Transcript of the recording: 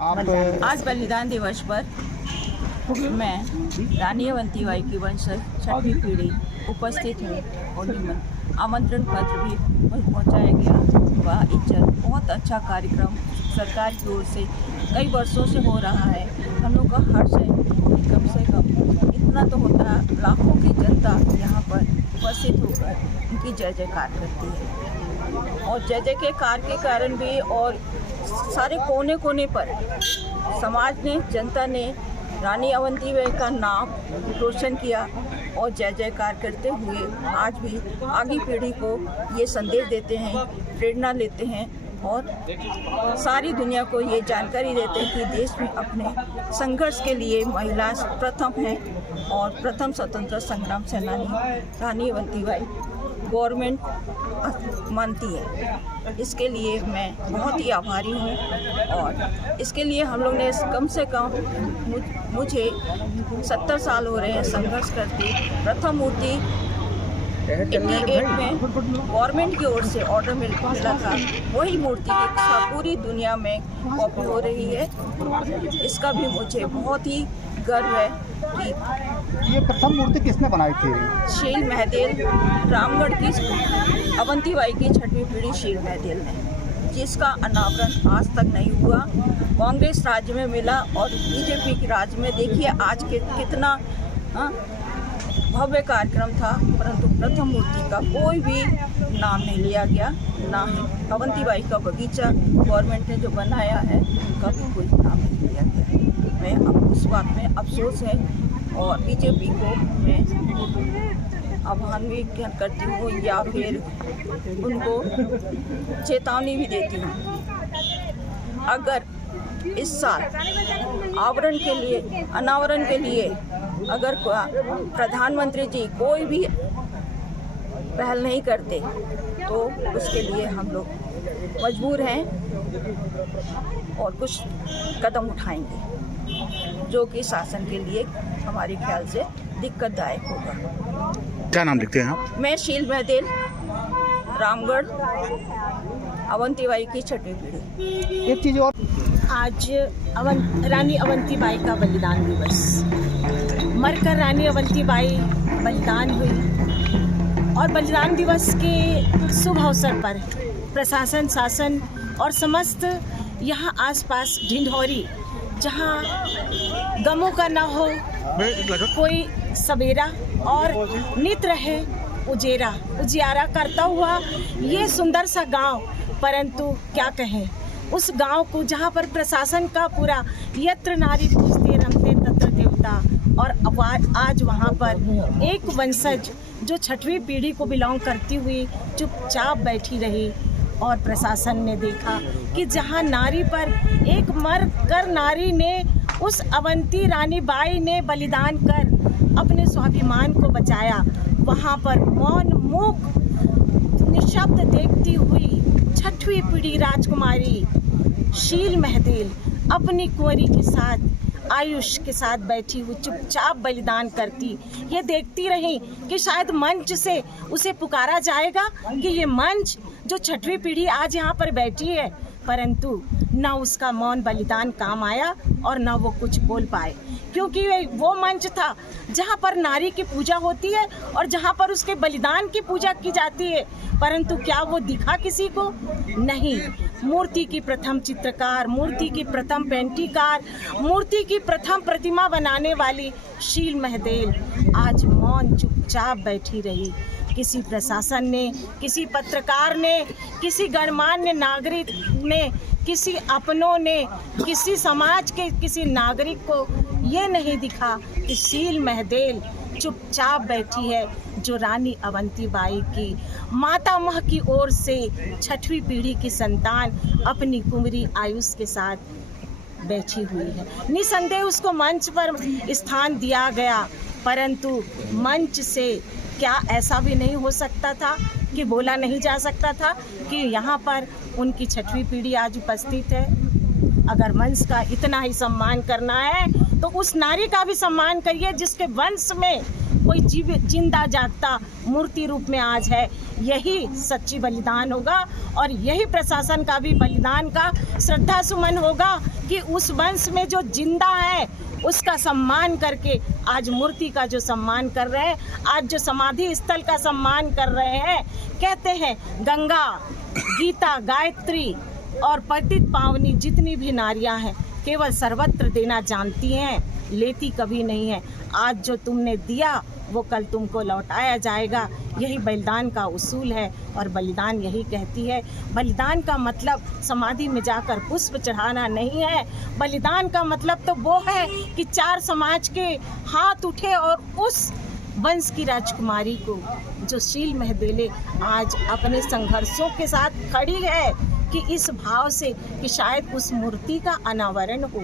आज बलिदान दिवस पर मैं रानी अवंतीबाई की वंशज छठी पीढ़ी उपस्थित हुई और आमंत्रण पत्र भी पहुंचाया गया। वह इज्जत बहुत अच्छा कार्यक्रम सरकार की ओर से कई वर्षों से हो रहा है। हम लोग का हर्ष है कि कम से कम इतना तो होता है, लाखों की जनता यहाँ पर उपस्थित होकर उनकी जय जयकार करती है और जय जयकार के कारण भी और सारे कोने कोने पर समाज ने, जनता ने रानी अवंतीबाई का नाम रोशन किया और जय जयकार करते हुए आज भी आगे पीढ़ी को ये संदेश देते हैं, प्रेरणा लेते हैं और सारी दुनिया को ये जानकारी देते हैं कि देश में अपने संघर्ष के लिए महिला प्रथम हैं और प्रथम स्वतंत्रता संग्राम सेनानी रानी अवंतीबाई गवर्नमेंट मानती है। इसके लिए मैं बहुत ही आभारी हूँ और इसके लिए हम लोग ने कम से कम मुझे 70 साल हो रहे हैं संघर्ष करते। प्रथम मूर्ति 88 में गवर्नमेंट की ओर से ऑर्डर मिला था, वही मूर्ति पूरी दुनिया में कॉपी हो रही है। इसका भी मुझे बहुत ही गर्व है कि ये प्रथम मूर्ति किसने बनाई थी? शील महदेल, रामगढ़ की अवंतीबाई की छठवीं पीढ़ी शील महदेल ने, जिसका अनावरण आज तक नहीं हुआ। कांग्रेस राज्य में मिला और बीजेपी के राज्य में देखिए आज के कितना भव्य कार्यक्रम था, परंतु प्रथम मूर्ति का कोई भी नाम नहीं लिया गया। ना ही अवंतीबाई का बगीचा गवर्नमेंट ने जो बनाया है उनका भी कोई नाम नहीं लिया गया। मैं अब उस बात में अफसोस है और बीजेपी को मैं आह्वान भी करती हूँ या फिर उनको चेतावनी भी देती हूँ। अगर इस साल आवरण के लिए, अनावरण के लिए अगर प्रधानमंत्री जी कोई भी पहल नहीं करते तो उसके लिए हम लोग मजबूर हैं और कुछ कदम उठाएंगे जो कि शासन के लिए हमारे ख्याल से दिक्कतदायक होगा। क्या नाम लिखते हैं आप? मैं शील महदेल, रामगढ़, अवंतीबाई की छठी पीढ़ी। एक चीज़ और, आज रानी अवंतीबाई का बलिदान दिवस, मरकर रानी अवंतीबाई बलिदान हुई और बलिदान दिवस के शुभ अवसर पर प्रशासन, शासन और समस्त यहाँ आसपास ढिंढोरी, जहाँ गमों का ना हो कोई सवेरा और नित रहे उजियारा करता हुआ ये सुंदर सा गांव, परंतु क्या कहें उस गांव को जहां पर प्रशासन का पूरा यत्र नारी पूजते रमते तत्र देवता, और आज वहां पर एक वंशज जो छठवीं पीढ़ी को बिलोंग करती हुई चुपचाप बैठी रही और प्रशासन ने देखा कि जहां नारी पर एक मर कर नारी ने, उस अवंती रानी बाई ने बलिदान कर अपने स्वाभिमान को बचाया, वहां पर मौन मूक निशब्द देखती हुई छठवीं पीढ़ी राजकुमारी शील महदेल अपनी कुंवरी के साथ, आयुष के साथ बैठी हुई चुपचाप बलिदान करती। ये देखती रही कि शायद मंच से उसे पुकारा जाएगा कि ये मंच जो छठवीं पीढ़ी आज यहाँ पर बैठी है, परंतु न उसका मौन बलिदान काम आया और न वो कुछ बोल पाए, क्योंकि वो मंच था जहाँ पर नारी की पूजा होती है और जहाँ पर उसके बलिदान की पूजा की जाती है, परंतु क्या वो दिखा किसी को? नहीं। मूर्ति की प्रथम चित्रकार, मूर्ति की प्रथम पेंटिकार, मूर्ति की प्रथम प्रतिमा बनाने वाली शील महदेल आज मौन चुपचाप बैठी रही। किसी प्रशासन ने, किसी पत्रकार ने, किसी गणमान्य नागरिक ने, किसी अपनों ने, किसी समाज के किसी नागरिक को ये नहीं दिखा कि शील महदेल चुपचाप बैठी है, जो रानी अवंतीबाई की मातामह की ओर से छठवीं पीढ़ी की संतान अपनी कुंवरी आयुष के साथ बैठी हुई है। निसंदेह उसको मंच पर स्थान दिया गया, परंतु मंच से क्या ऐसा भी नहीं हो सकता था कि बोला नहीं जा सकता था कि यहाँ पर उनकी छठवीं पीढ़ी आज उपस्थित है? अगर वंश का इतना ही सम्मान करना है तो उस नारी का भी सम्मान करिए जिसके वंश में कोई जिंदा जागता मूर्ति रूप में आज है। यही सच्ची बलिदान होगा और यही प्रशासन का भी बलिदान का श्रद्धा सुमन होगा कि उस वंश में जो जिंदा है उसका सम्मान करके आज मूर्ति का जो सम्मान कर रहे हैं, आज जो समाधि स्थल का सम्मान कर रहे हैं। कहते हैं गंगा, गीता, गायत्री और पतित पावनी जितनी भी नारियां हैं केवल सर्वत्र देना जानती हैं, लेती कभी नहीं है। आज जो तुमने दिया वो कल तुमको लौटाया जाएगा। यही बलिदान का उसूल है और बलिदान यही कहती है। बलिदान का मतलब समाधि में जाकर पुष्प चढ़ाना नहीं है। बलिदान का मतलब तो वो है कि चार समाज के हाथ उठे और उस वंश की राजकुमारी को जो शील महदेले आज अपने संघर्षों के साथ खड़ी है कि इस भाव से कि शायद उस मूर्ति का अनावरण हो।